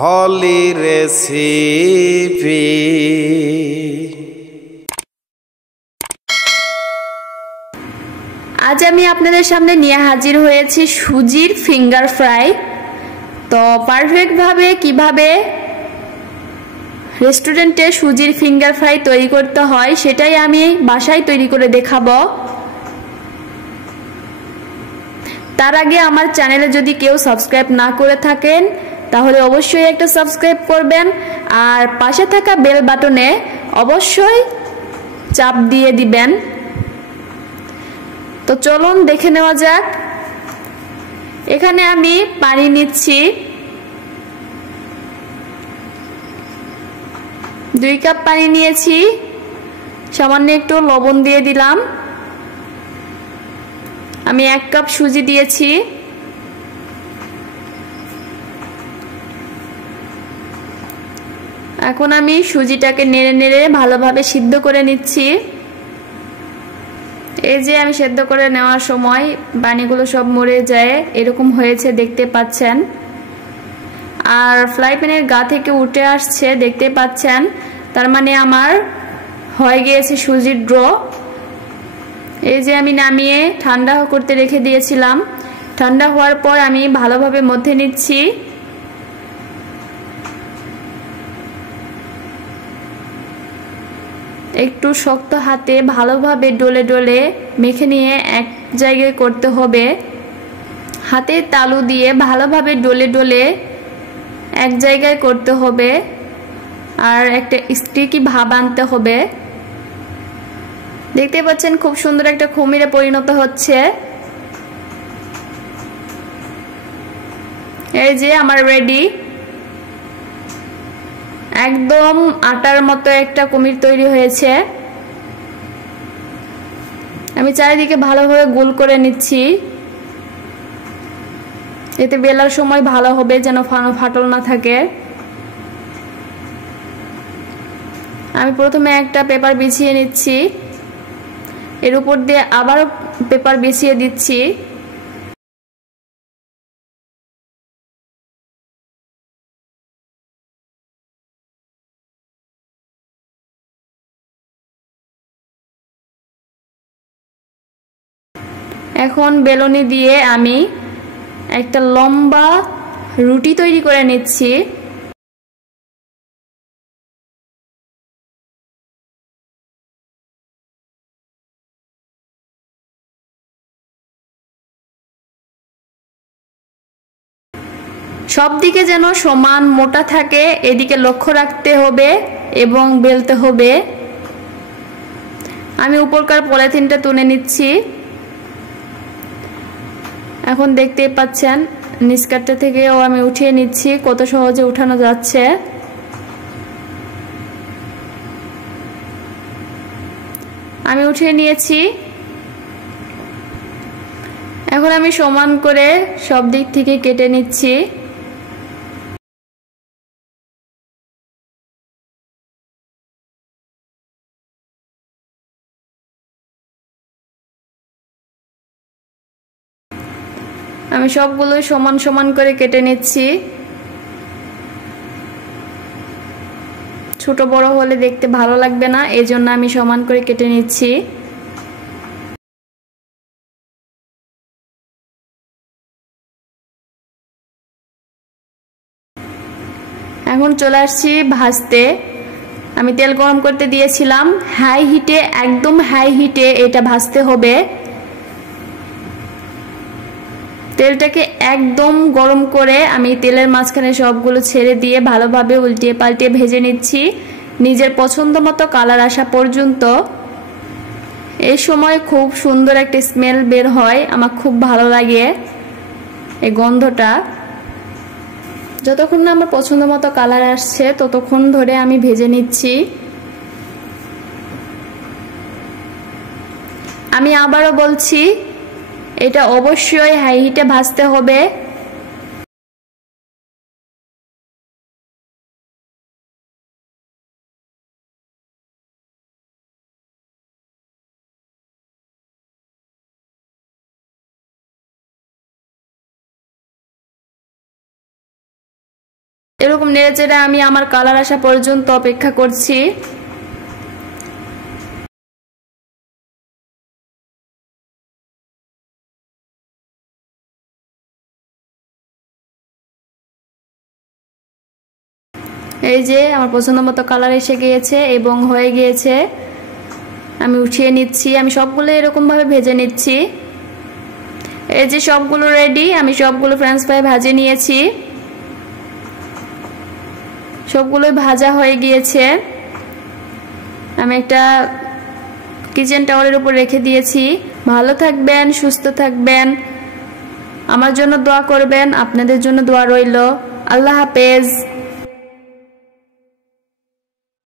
হলি recipe. আজ আমি আপনাদের সামনে নিয়ে হাজির হয়েছি সুজির ফিঙ্গার ফ্রাই। তো পারফেক্টভাবে কিভাবে রেস্টুরেন্টে সুজির ফিঙ্গার ফ্রাই তৈরি করতে হয় সেটাই আমি বাসায় তৈরি করে দেখাবো। তার আগে আমার চ্যানেলে যদি কেউ সাবস্ক্রাইব না করে থাকেন তাহলে অবশ্যই একটা সাবস্ক্রাইব করবেন, আর পাশে থাকা বেল বাটনে অবশ্যই চাপ দিয়ে দিবেন। তো চলুন দেখে নেওয়া যাক। এখানে আমি পানি নিচ্ছি 2 কাপ পানি নিয়েছি, সামান্য একটু লবণ দিয়ে দিলাম। আমি 1 কাপ সুজি দিয়েছি। এখন আমি সুজিটাকে নেড়ে নেড়ে ভালোভাবে সিদ্ধ করে নিচ্ছি। এই যে আমি সিদ্ধ করে নেওয়ার সময় পানিগুলো সব মরে যায়, এরকম হয়েছে দেখতে পাচ্ছেন। আর ফ্রাই প্যানের গা থেকে উঠে আসছে দেখতে পাচ্ছেন, তার মানে আমার হয়ে গিয়েছে সুজির ড্র। এই যে আমি নামিয়ে ঠান্ডা করতে রেখে দিয়েছিলাম। ঠান্ডা হওয়ার পর আমি ভালোভাবে মথে নিচ্ছি। একটু শক্ত হাতে ভালোভাবে ডলে ডলে মেখে নিয়ে এক জায়গায় করতে হবে। হাতের তালু দিয়ে ভালোভাবে ডলে ডলে এক জায়গায় করতে হবে, আর একটা স্টিকি ভাব আনতে হবে। দেখতে পাচ্ছেন খুব সুন্দর একটা খমিরে পরিণত হচ্ছে। এই যে আমার রেডি, একদম আটার মতো একটা কুমির তৈরি হয়েছে। আমি চারিদিকে ভালোভাবে গোল করে নিচ্ছি, এতে বেলার সময় ভালো হবে যেন ফাটল না থাকে। আমি প্রথমে একটা পেপার বিছিয়ে নিচ্ছি, এর উপর দিয়ে আবারও পেপার বিছিয়ে দিচ্ছি। এখন বেলুনি দিয়ে আমি একটা লম্বা রুটি তৈরি করে নিচ্ছি। সব দিকে যেন সমান মোটা থাকে এদিকে লক্ষ্য রাখতে হবে এবং বেলতে হবে। আমি উপরকার পলিথিনটা তুলে নিচ্ছি। এখন দেখতে পাচ্ছেন নিচকাটটা থেকেও আমি উঠিয়ে নিচ্ছি, কত সহজে উঠানো যাচ্ছে। আমি উঠিয়ে নিয়েছি। এখন আমি সমান করে সব দিক থেকে কেটে নিচ্ছি। আমি সবগুলো সমান সমান করে কেটে নিচ্ছি। ছোট বড় হলে দেখতে ভালো লাগবে না, এজন্য আমি সমান করে কেটে নিচ্ছি। এখন চলে আসছি ভাজতে। আমি তেল গরম করতে দিয়েছিলাম হাই হিটে, একদম হাই হিটে এটা ভাজতে হবে। তেলটাকে একদম গরম করে আমি তেলের মাঝখানে সবগুলো ছেড়ে দিয়ে ভালোভাবে উল্টিয়ে পাল্টিয়ে ভেজে নিচ্ছি নিজের পছন্দ মতো কালার আসা পর্যন্ত। এই সময় খুব সুন্দর একটা স্মেল বের হয়, আমার খুব ভালো লাগে এই গন্ধটা। যতক্ষণ না আমার পছন্দ মতো কালার আসছে ততক্ষণ ধরে আমি ভেজে নিচ্ছি। আমি আবারও বলছি, এটা অবশ্যই হাই হিটে ভাজতে হবে। এরকম নেড়েচেড়ে আমি আমার কালার আসা পর্যন্ত অপেক্ষা করছি। এই যে আমার পছন্দ মতো কালার এসে গিয়েছে এবং হয়ে গিয়েছে। আমি উঠিয়ে নিচ্ছি। আমি সবগুলো এরকম ভাবে ভেজে নিচ্ছি। এই যে সবগুলো রেডি। আমি সবগুলো ফ্রেঞ্চ ফ্রাই ভেজে নিয়েছি। সবগুলোই ভাজা হয়ে গিয়েছে। আমি একটা কিচেন টাওয়ালের উপর রেখে দিয়েছি। ভালো থাকবেন, সুস্থ থাকবেন, আমার জন্য দোয়া করবেন। আপনাদের জন্য দোয়া রইল। আল্লাহ হাফেজ।